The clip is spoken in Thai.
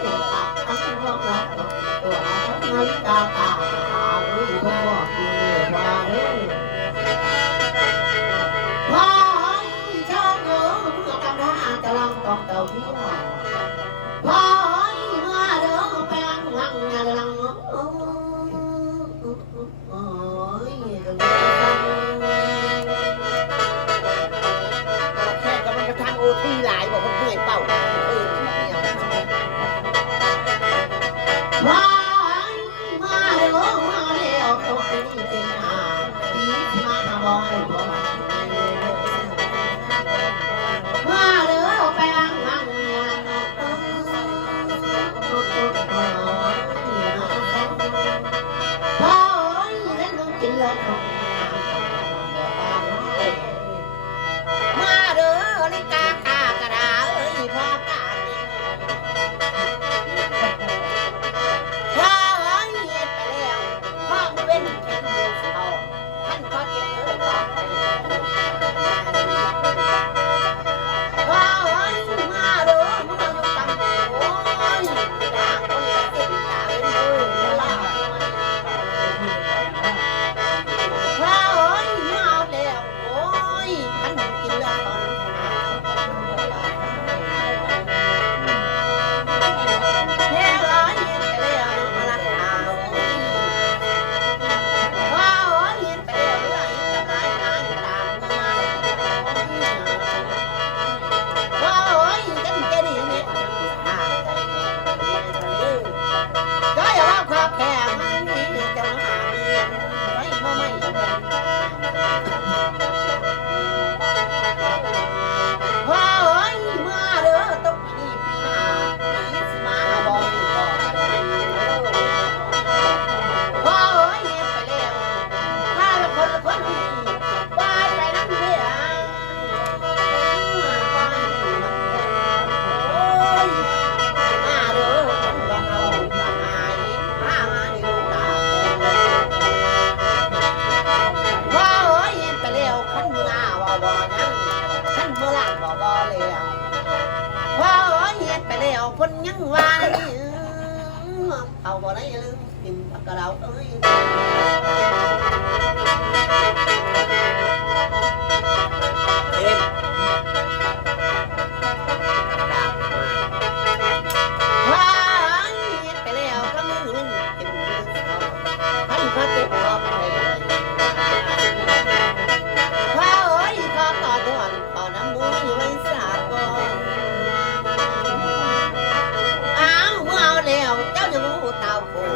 เก็บปากทั้งพวกเราตัวทั้งนาฬิกาตาหรือคนบอกกินเลยว่าเด้อพ่อชอบเยอะเมื่อกำลังจะลองกองเต่าพี่ว่าพ่อมาเด้อแปลงหลังหลังโอ้ยแค่กำลังจะทำโอทีหลายบอกว่าเมื่อยเป่ามาเด้อมาแล้วตกเป็นอีกเป็นปีมาบอยบ่มาเด้อแปลงหลังพ่อเล่นลูกกินเลยมาเด้อลิกากากระดาเอ้ยพ่อกาพ่อเย็นไปแล้วพ่อไม่เป็นแค่เดียวเขาท่านก็เก็บเงินพ่อพ่อมาเด้อมึงต้องทำโอ้ยด่าคนละสิบด่าเป็นเรื่องละพ่อมาแล้วโอ้ยท่านกินแล้วพ่อคนยังว่าเอาบ่ได้ลืมกินกระเดาเอ้ยเอ็มว่าไปแล้วก็มือเงินกินเขาท่านก็เจ็บคอไปว่าโอ้ยก็ต่อด่วนต่อน้ำมูกไว้สาก่อนแล้วเจ้าจะรู้เต่าโผล่